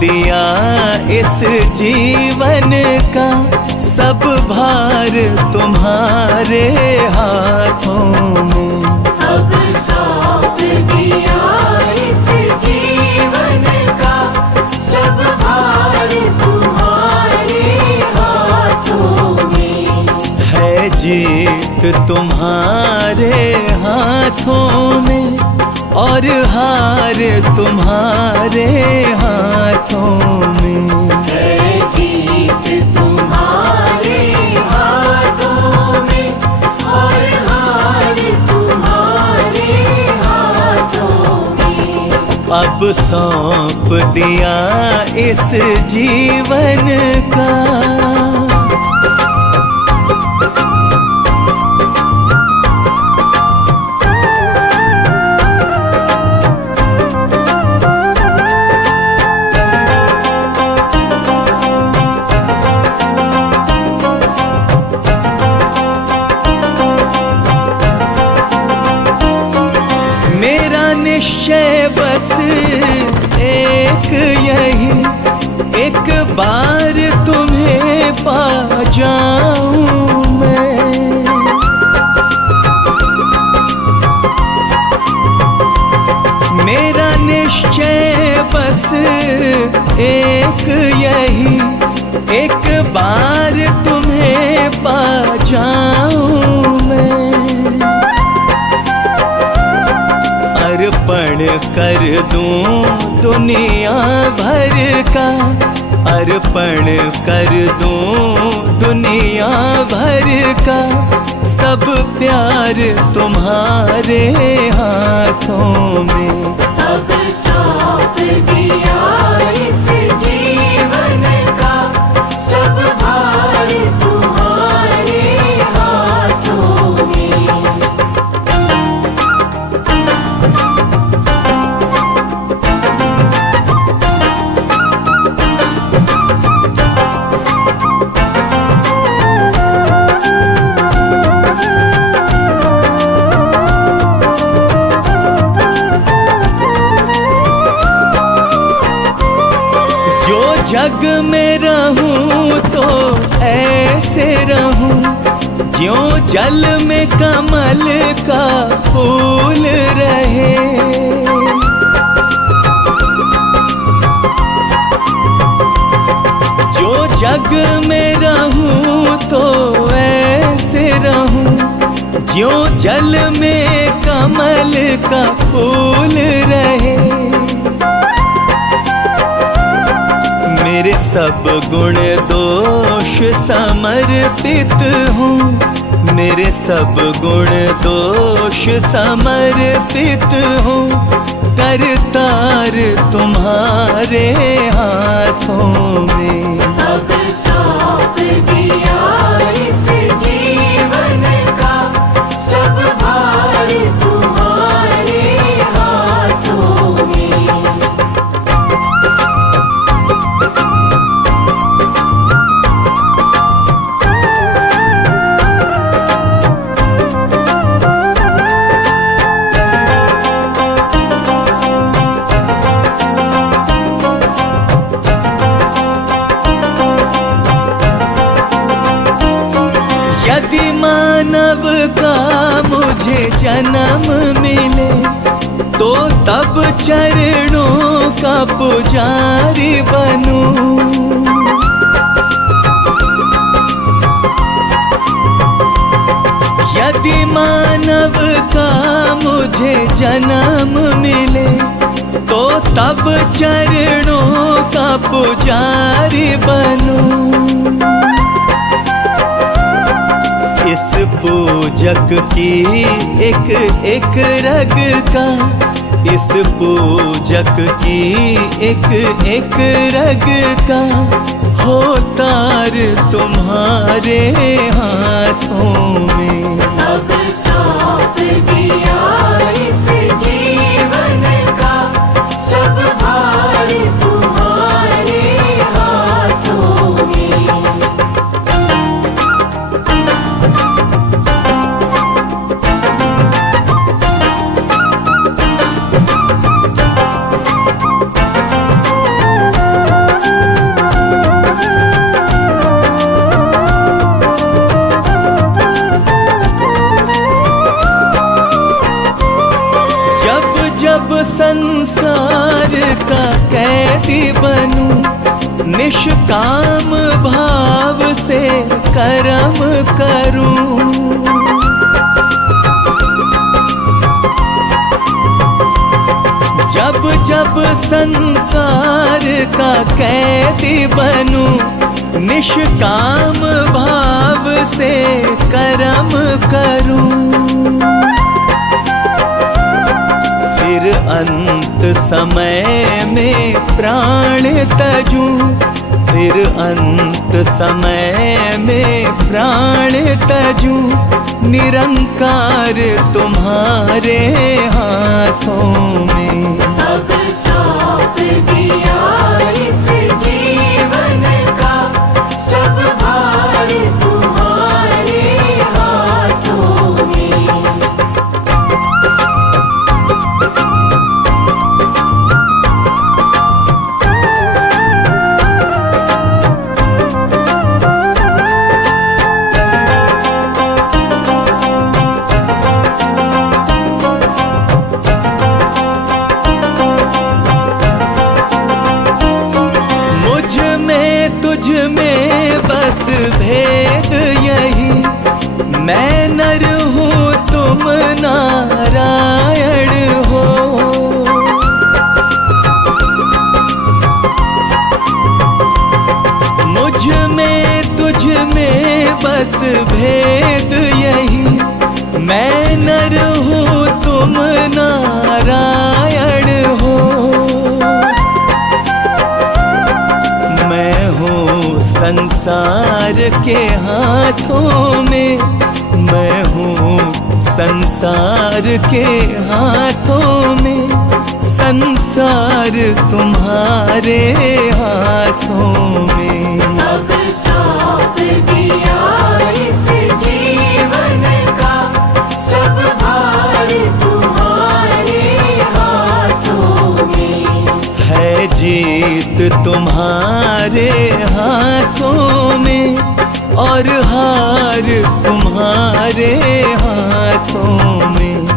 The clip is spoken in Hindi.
दिया इस जीवन का सब भार तुम्हारे हाथों में। अब सौंप दिया इस जीवन का सब भार तुम्हारे हाथों में। है जीत तुम्हारे हाथों में और हार तुम्हारे हाथों में। है जीत तुम्हारे हाथों में और हार तुम्हारे हाथों में। अब सौंप दिया इस जीवन का। निश्चय बस एक यही, एक बार तुम्हें पा जाऊं मैं। मेरा निश्चय बस एक यही, एक बार तुम्हें पा जाऊं मैं। अर्पण कर दूं दुनिया भर का, अर्पण कर दूं दुनिया भर का सब प्यार तुम्हारे हाथों में। अब सौंप दिया इस जीवन का सब भार तुम्हारे हाथों में। जग में रहूं तो ऐसे रहूं ज्यों जल में कमल का फूल रहे। जो जग में रहूं तो ऐसे रहूं ज्यों जल में कमल का फूल रहे। मेरे सब गुण दोष समर्पित हूँ, मेरे सब गुण दोष समर्पित हूँ। करतार तुम्हारे हाथों में। अब सौंप दिया इस जीवन का सब भार तुम्हारे हाथों में। यदि मानव का मुझे जन्म मिले तो तब चरणों का पुजारी बनूं। यदि मानव का मुझे जन्म मिले तो तब चरणों का पुजारी बनूं। इस पूजक की एक एक रग का, इस पूजक की एक एक रग का हो तार तुम्हारे हाथों में। अब सौंप दिया इस जीवन का सब भार तुम्हारे हाथों में। निष्काम भाव से कर्म करूं। जब जब संसार का कैदी बनूं, निष्काम भाव से कर्म करूं। फिर अंत समय में प्राण तजूं, फिर अंत समय में प्राण तजूं। निरंकार तुम्हारे हाथों में। अब सौंप दिया इस जीवन का सब भार तुम्हारे हाथों में। तुझ में बस भेद यही, मैं नर हूँ तुम नारायण हो। मुझ में तुझ में बस भेद यही, मैं नर हूँ तुम नारायण हो। संसार के हाथों में, मैं हूँ संसार के हाथों में। संसार तुम्हारे हाथों में। अब सौंप दिया इस जीवन का सब भार तुम्हारे हाथों में। है जीत तुम्हारे हाथों में और हार तुम्हारे हाथों में।